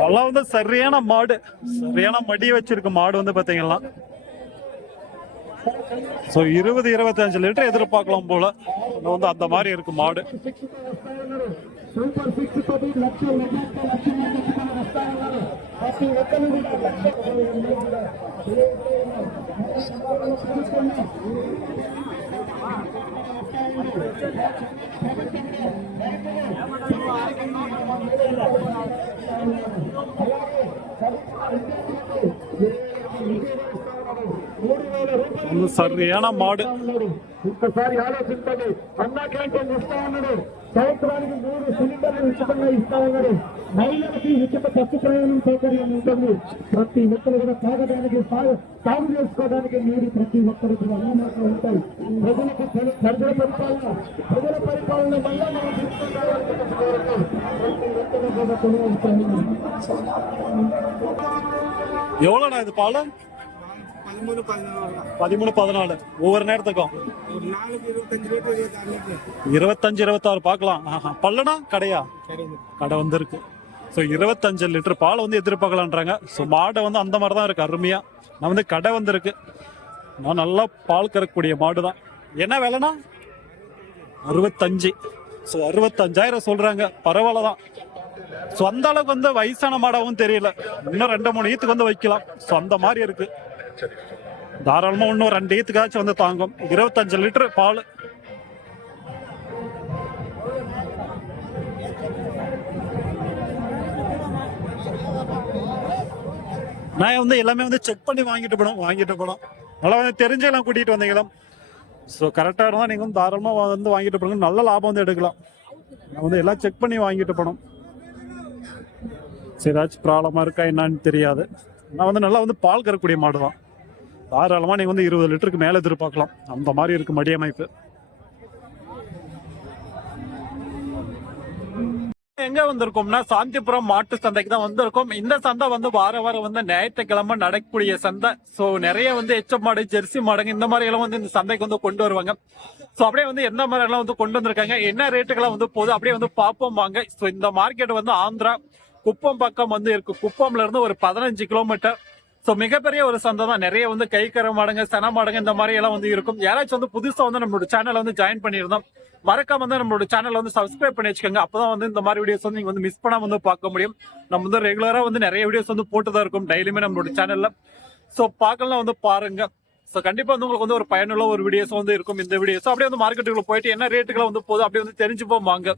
நல்லா வந்து சரியான மாடு சரியான மடி வச்சிருக்கு மாடு வந்து பாத்தீங்கன்னா. ஸோ இருபது இருபத்தஞ்சு லிட்டர் எதிர்பார்க்கலாம் போல வந்து அந்த மாதிரி இருக்கு மாடு. సరియన మాడు ఒక్కసారి ఆలోచించండి అన్నా క్యాంటీన్ ఇస్తా ఉన్నాడు సంవత్సరానికి మూడు సిలిండర్లు ఉచితంగా ఇస్తా ఉన్నాడు మహిళలకి ఉచిత బస్సు ప్రయాణం సౌకర్యం ఉంటుంది ప్రతి ఒక్కరు కూడా తాగడానికి సాగు సాగు చేసుకోవడానికి నీరు ప్రతి ఒక్కరు కూడా అందుబాటులో ఉంటాయి ప్రజలకు ప్రజ- ప్రజల పరిపాలన ప్రజల పరిపాలన మళ్ళా మనం తీసుకుంటామని కోరుతూ ప్రతి ఒక్కరు కూడా కొనుగోలు ఉంటాయి எவ்வளோண்ணா இது பால் பதிமூணு பதினாலு பதிமூணு பதினாலு ஒவ்வொரு நேரத்துக்கும் ஒரு நாளைக்கு இருபத்தஞ்சு லிட்டர் இருக்குது அன்னைக்கு இருபத்தஞ்சு இருபத்தாறு பார்க்கலாம் ஆஹா பல்லுனா கடையா கிடையாது கடை வந்திருக்கு ஸோ இருபத்தஞ்சு லிட்டர் பால் வந்து எதிர்பார்க்கலான்றாங்க. ஸோ மாடு வந்து அந்த மாதிரி தான் இருக்குது அருமையாக நான் வந்து கடை வந்திருக்கு. நான் நல்லா பால் கறக்கக்கூடிய மாடு தான் என்ன விலைனா? அறுபத்தஞ்சு. ஸோ அறுபத்தஞ்சாயிரம் சொல்கிறாங்க பரவாயில்ல தான் ஸோ அந்த அளவுக்கு வந்து வயசான மாடாகவும் தெரியல. இன்னும் ரெண்டு மூணு ஈத்துக்கு வந்து வைக்கலாம். ஸோ அந்த மாதிரி இருக்குது தாராளமாக இன்னும் ரெண்டு ஈத்துக்காச்சும் வந்து தாங்கும். இருபத்தஞ்சு லிட்டர் பால். நான் வந்து எல்லாமே வந்து செக் பண்ணி வாங்கிட்டு போனோம் வாங்கிட்டு போனோம். நல்லா வந்து தெரிஞ்செல்லாம் கூட்டிகிட்டு வந்தீங்களா ஸோ கரெக்டாக இருந்தால் நீங்கள் வந்து தாராளமாக வந்து வாங்கிட்டு போங்க. நல்ல லாபம் வந்து எடுக்கலாம். நான் வந்து எல்லாம் செக் பண்ணி வாங்கிட்டு போனோம். சரி ஏதாச்சும் ப்ராப்ளமாக இருக்கா என்னன்னு தெரியாது. நான் வந்து நல்லா வந்து பால் கறக்கூடிய மாடு தான் தாராளமாக நீங்கள் வந்து இருபது லிட்டருக்கு மேலே எதிர்பார்க்கலாம். அந்த மாதிரி இருக்குது மடி எங்க வந்திருக்கோம்னா சாந்திபுரம் மாட்டு சந்தைக்கு தான் வந்திருக்கோம். இந்த சந்தை வந்து வார வாரம் வந்து ஞாயிற்றுக்கிழமை நடக்கக்கூடிய சந்தை. சோ நிறைய வந்து எச்ச மாடு ஜெர்சி மாடுங்க இந்த மாதிரி எல்லாம் வந்து இந்த சந்தைக்கு வந்து கொண்டு வருவாங்க. சோ அப்படியே வந்து எந்த மாதிரி எல்லாம் வந்து கொண்டு வந்திருக்காங்க என்ன ரேட்டுக்கெல்லாம் வந்து போகுது அப்படியே வந்து பார்ப்போம் வாங்க. சோ இந்த மார்க்கெட் வந்து ஆந்திரா குப்பம் பக்கம் வந்து இருக்கு. குப்பம்ல இருந்து ஒரு பதினஞ்சு கிலோமீட்டர் ஸோ மிகப்பெரிய ஒரு சந்தை தான். நிறைய வந்து கைக்கர மாடுங்க சன மாடுங்க இந்த மாதிரி எல்லாம் வந்து இருக்கும். யாராச்சும் வந்து புதுசாக வந்து நம்மளோட சேனல் வந்து ஜாயின் பண்ணியிருந்தோம் மறக்காம வந்து நம்மளோட சேனல் வந்து சப்ஸ்கிரைப் பண்ணி வச்சுக்கோங்க. அப்பதான் வந்து இந்த மாதிரி வீடியோஸ் வந்து நீங்க வந்து மிஸ் பண்ணாம வந்து பார்க்க முடியும். நம்ம வந்து ரெகுலரா வந்து நிறைய வீடியோஸ் வந்து போட்டு தான் இருக்கும் டெய்லியுமே நம்மளோட சேனல்ல ஸோ பார்க்கலாம் வந்து பாருங்க. ஸோ கண்டிப்பா வந்து உங்களுக்கு வந்து ஒரு பயனுள்ள ஒரு வீடியோஸ் வந்து இருக்கும் இந்த வீடியோஸ் அப்படியே வந்து மார்க்கெட்டுக்குள்ள போயிட்டு என்ன ரேட்டுக்குள்ள வந்து போதும் அப்படியே வந்து தெரிஞ்சுப்போம் வாங்க.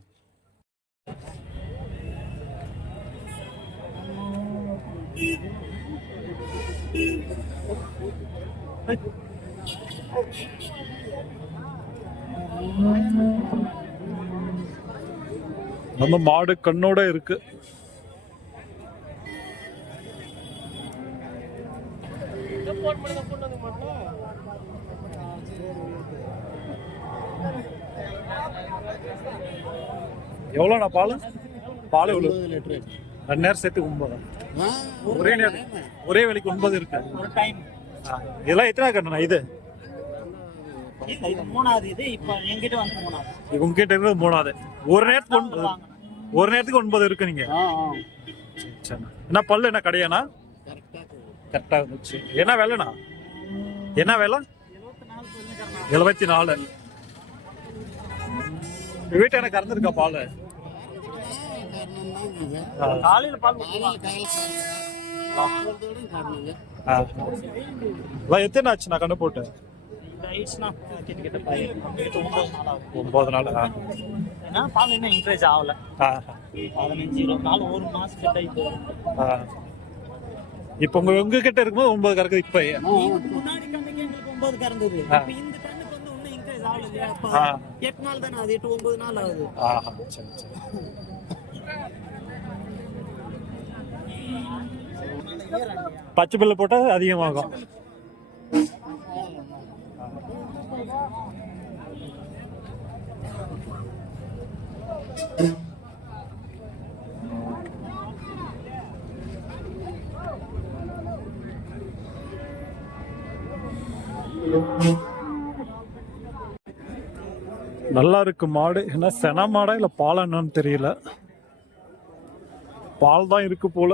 நம்ம மாடு கண்ணோட இருக்கு. எவ்வளோண்ணா பால்? பால் எவ்வளோ? ரெண்டு நேரம் சேர்த்து ஒன்பது. ஒரே நேரம். ஒரே வேலைக்கு ஒன்பது இருக்கு. ஒரு டைம் இதெல்லாம் எத்தனை கண்ணா இது இல்ல இது? மூணாவது இது இப்ப என்கிட்ட வந்து மூணாவது. இது உங்ககிட்ட இருக்கிறது மூணாவது. ஒரு நேரத்துக்கு ஒன்பது ஒரு நேரத்துக்கு ஒன்பது இருக்கு நீங்க. என்ன பல்லு என்ன கடையாண்ணா? கரெக்டா இருந்துச்சு என்ன விலைண்ணா? என்ன விலை? எழுபத்தி நாலு. வீட்டு எனக்கு கறந்துருக்கா பால்? காலையில பால் எத்தனை ஆச்சுண்ணா கண்ணு போட்டு இந்த ஒன்பது நாள்? ஆ. ஏன்னா பால் இன்னும் இன்க்ரீஸ் ஆகல பதினஞ்சு இருபது நாள் ஒரு மாசம் கிட்ட இது இப்போ உங்க உங்ககிட்ட இருக்கும்போது ஒன்பது கறக்குது இப்போ. முன்னாடி கண்ணுக்கு எங்களுக்கு ஒன்பது கறந்தது இந்த கண்ணுக்கு வந்து இன்க்ரீஸ் எட்டு நாள் தானே அது எட்டு ஒன்பது நாள் ஆகுது ஆஹா சரி சரி. பச்சை பில்லு போட்டால் அதிகமாகும். நல்லா இருக்கு மாடு. ஏன்னா சென மாடா இல்லை பாலா என்னன்னு தெரியல. பால் தான் இருக்கு போல.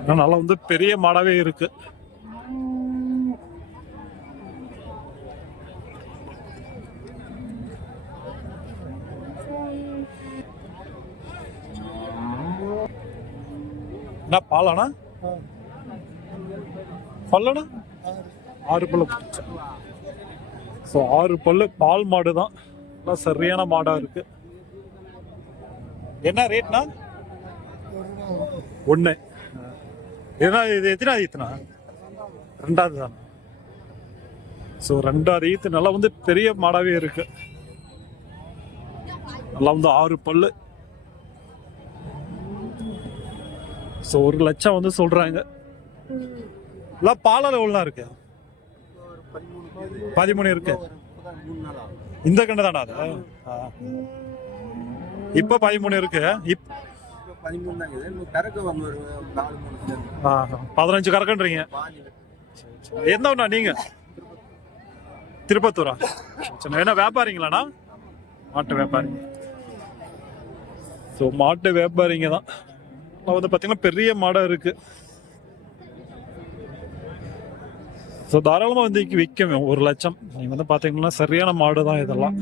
ஆனா நல்லா வந்து பெரிய மாடாகவே இருக்கு. என்ன பாலானா பல்லனா ஆறு பல்லு. ஸோ ஆறு பல்லு பால் மாடு தான் நல்லா சரியான மாடாக இருக்கு. என்ன ரேட்னா ஒன்று ஏன்னா இது எத்தனாவது ஈத்துனா? ரெண்டாவது தான். ஸோ ரெண்டாவது ஈத்து நல்லா வந்து பெரிய மாடாவே இருக்கு. நல்லா வந்து ஆறு பல்லு. ஸோ ஒரு லட்சம் வந்து சொல்றாங்க. எல்லாம் பாலால் எவ்வளோ இருக்கு? பதிமூணு இருக்கு. இந்த கண்டு தானா அது பதிமூணு இருக்கு. இப் பதிமூணு தான் இருக்குது இன்னும் கறக்க வந்து ஒரு நாலு மூணு சேர்ந்து ஆ, பதினஞ்சு கறக்குன்றீங்க. எந்த ஒண்ணா நீங்க? திருப்பத்தூரா? சரி, என்ன வியாபாரிங்களாண்ணா? மாட்டு வியாபாரிங்க ஸோ மாட்டு வியாபாரிங்க தான். வந்து பார்த்தீங்கன்னா பெரிய மாடா இருக்கு. ஸோ தாராளமாக வந்து விற்கும் ஒரு லட்சம். நீங்கள் வந்து பார்த்தீங்கன்னா சரியான மாடு தான் இதெல்லாம்.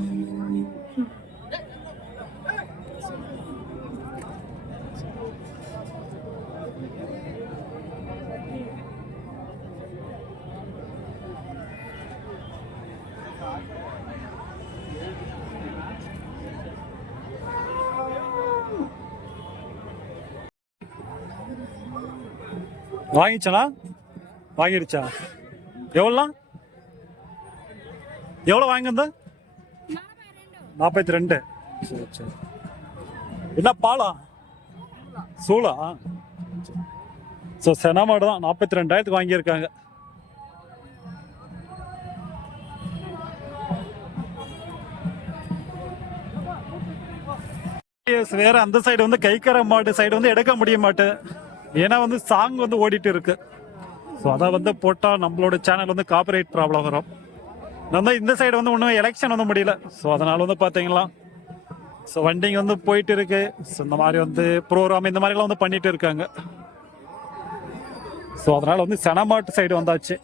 வாங்கிச்சனா வாங்கிடுச்சா? எவ்வளோலாம் எவ்வளோ வாங்கியிருந்த நாற்பத்தி ரெண்டு. சரி சரி. என்ன பாலா? சூளா ஸோ சென மாடு தான். நாற்பத்தி ரெண்டாயிரத்துக்கு வாங்கியிருக்காங்க. வேற அந்த சைடு வந்து கைக்கர மாடு சைடு வந்து எடுக்க முடிய மாட்டேன். ஏன்னா வந்து சாங் வந்து ஓடிட்டு இருக்கு. ஸோ அதை வந்து போட்டால் நம்மளோட சேனல் வந்து காப்பரேட் ப்ராப்ளம் வரும். வந்து இந்த சைடு வந்து ஒன்றும் எலெக்ஷன் வந்து முடியல. ஸோ அதனால் வந்து பார்த்தீங்களா ஸோ வண்டிங்க வந்து போயிட்டு இருக்கு. ஸோ இந்த மாதிரி வந்து ப்ரோக்ராம் இந்த மாதிரிலாம் வந்து பண்ணிட்டு இருக்காங்க. ஸோ அதனால் வந்து செனமாட்டு சைடு வந்தாச்சு.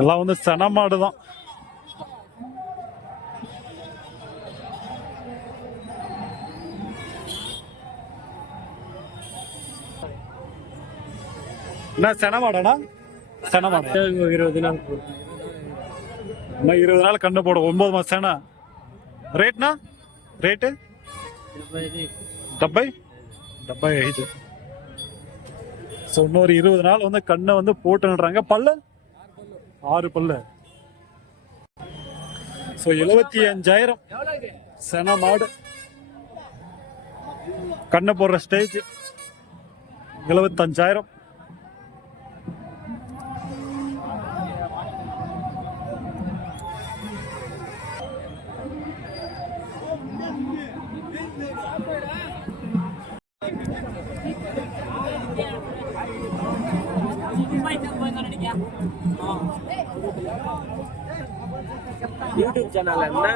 எல்லாம் வந்து செனமாடு தான். அண்ணா செனமாடண்ணா செனமாடா இருபது நாள் அண்ணா இருபது நாள் கண்ணு போடும். ஒன்பது மாதம் சென. ரேட்னா ரேட்டு? డెబ్బై డెబ్బై ఐదు ஸோ இன்னொரு இருபது நாள் வந்து கண்ணை வந்து போட்டுன்றாங்க. பல்லு? ஆறு பல்லு. ஸோ எழுபத்தி அஞ்சாயிரம். சென மாடு. கண்ணை போடுற ஸ்டேஜ் எழுபத்தஞ்சாயிரம் யூடியூப் சேனல் என்ன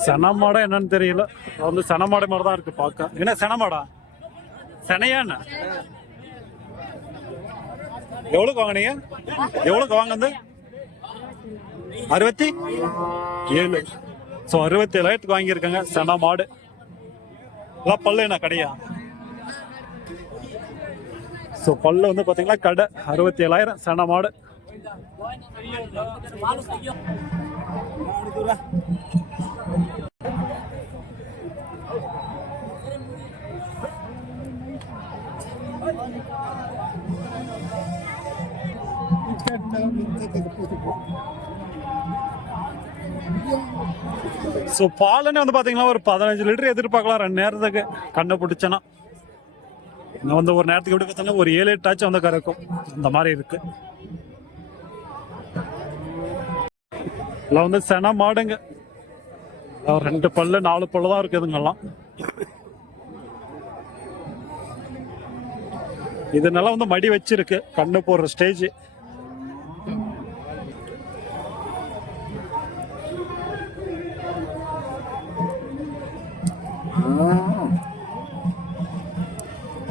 சனமாடா என்னன்னு தெரியல வந்து சனமாடை மாதிரி தான் இருக்கு பார்க்க என்ன செனமாடா செனையா என்ன எவ்வளோக்கு வாங்கினீங்க? எவ்வளோக்கு வாங்குது அறுபத்தி? ஏழு. ஸோ அறுபத்தி ஏழாயிரத்துக்கு வாங்கியிருக்காங்க. சென மாடு. எல்லாம் பல்லு என்ன கடையா? ஸோ பல்லு வந்து பார்த்தீங்கன்னா கடை. அறுபத்தி ஏழாயிரம் சென மாடு. ஸோ பாலனே வந்து பார்த்தீங்கன்னா ஒரு பதினஞ்சு லிட்டர் எதிர்பார்க்கலாம். ரெண்டு நேரத்துக்கு கண்ணை பிடிச்சனா இன்னும் வந்து ஒரு நேரத்துக்கு எப்படி பார்த்தாலும் ஒரு ஏழு எட்டாச்சும் வந்து கறக்கும். இந்த மாதிரி இருக்கு. எல்லாம் வந்து சென மாடுங்க. ரெண்டு பல்லு நாலு பல்லு தான் இருக்குதுங்கெல்லாம் இதுங்கெல்லாம். நல்லா வந்து மடி வச்சிருக்கு. கண்ணு போடுற ஸ்டேஜ்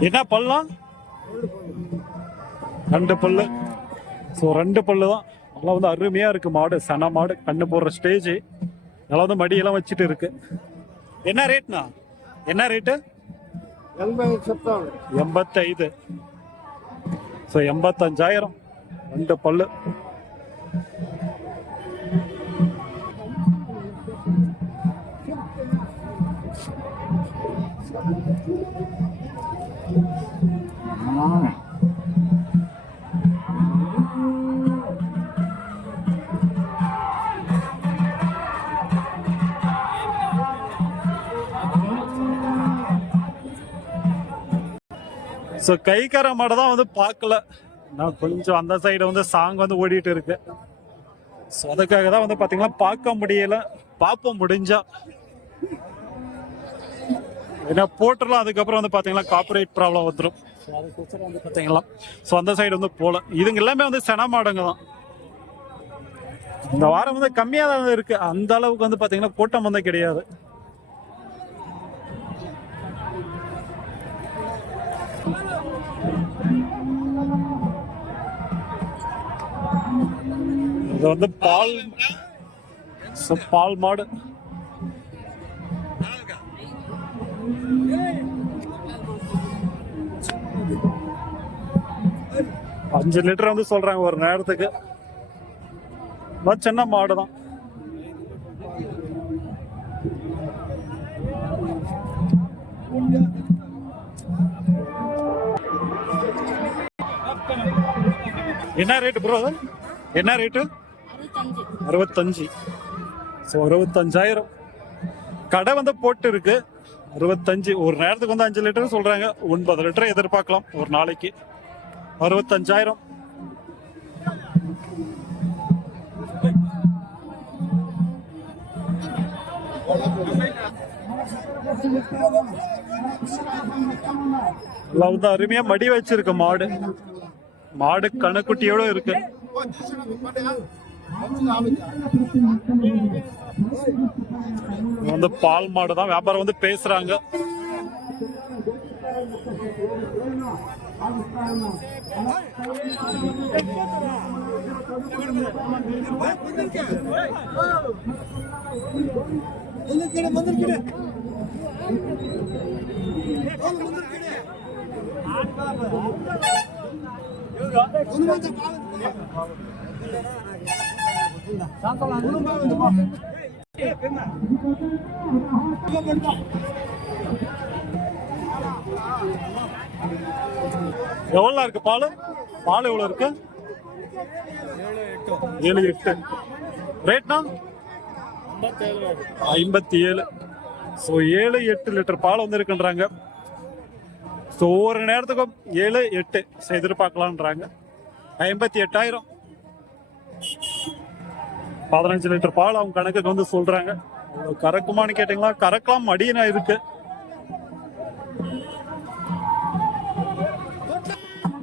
என்ன பல்லாம் ரெண்டு பல்லு. ஸோ ரெண்டு பல்லு தான். நல்லா வந்து அருமையாக இருக்குது மாடு. சன மாடு கண்ணு போடுற ஸ்டேஜ் நல்லா வந்து மடியெல்லாம் வச்சுட்டு இருக்கு. என்ன ரேட்னா என்ன ரேட்டு எண்பத்தைது ஸோ எண்பத்தஞ்சாயிரம். ரெண்டு பல்லு. ஸோ கைக்கார மாடை தான் வந்து பார்க்கல. நான் கொஞ்சம் அந்த சைடு வந்து சாங் வந்து ஓடிட்டு இருக்கு. ஸோ அதுக்காக தான் வந்து பார்த்தீங்கன்னா பார்க்க முடியல. பார்ப்போம் முடிஞ்சா. ஏன்னா போட்டுடலாம் அதுக்கப்புறம் வந்து பார்த்தீங்கன்னா காப்பரேட் ப்ராப்ளம் வந்துடும் ஸோ வந்து பார்த்தீங்களா ஸோ அந்த சைடு வந்து போகல இதுங்க எல்லாமே வந்து சென மாடுங்க தான். இந்த வாரம் வந்து கம்மியாக தான் இருக்கு. அந்த அளவுக்கு வந்து பார்த்தீங்கன்னா கூட்டம் வந்து கிடையாது. இது வந்து பால் பால் மாடு. அஞ்சு லிட்டர் வந்து சொல்றாங்க ஒரு நேரத்துக்கு. சின்ன மாடு தான். என்ன ரேட்டு ப்ரோ என்ன ரேட்டு அறுபத்தஞ்சு. ஸோ அறுபத்தஞ்சாயிரம். கடை வந்து போட்டு இருக்கு அறுபத்தஞ்சு ஒரு நேரத்துக்கு வந்து அஞ்சு லிட்டர் சொல்றாங்க. ஒன்பது லிட்டர் எதிர்பார்க்கலாம். ஒரு நாளைக்கு அறுபத்தஞ்சாயிரம். லவ் தான் அருமையா மடி வச்சிருக்கு மாடு. மாடு கணக்குட்டியோட இருக்கு. வந்து பால் மாடு தான் வியாபாரம் வந்து பேசுறாங்க. எவ்வளோ இருக்கு பால்? பால் எவ்வளோ இருக்கு? ஏழு எட்டு. ரேட்னா ஐம்பத்தி ஏழு ஸோ ஏழு எட்டு லிட்டர் பால் வந்து இருக்குன்றாங்க ஸோ ஒவ்வொரு நேரத்துக்கும் ஏழு எட்டு ஸோ எதிர்பார்க்கலான்றாங்க. ஐம்பத்தி எட்டாயிரம். பதினஞ்சு லிட்டர் பால் அவங்க கணக்குக்கு வந்து சொல்றாங்க. கறக்குமான்னு கேட்டீங்களா? கறக்கலாம் மடியனா இருக்கு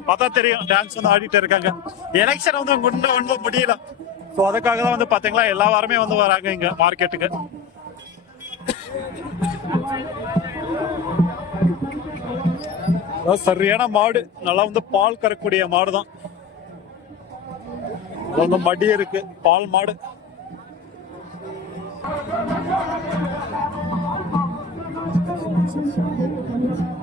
பார்த்தா தெரியும் டான்ஸ் வந்து ஆடிட்டு இருக்காங்க. எலெக்ஷன் வந்து குண்ட ஒன்று முடியல. ஸோ அதுக்காக தான் வந்து பார்த்தீங்களா எல்லா வாரமே வந்து வராங்க இங்க மார்க்கெட்டுக்கு அதாவது சரியான மாடு. நல்லா வந்து பால் கறக்கூடிய மாடு தான் வந்து மடி இருக்கு பால் மாடு. Saya.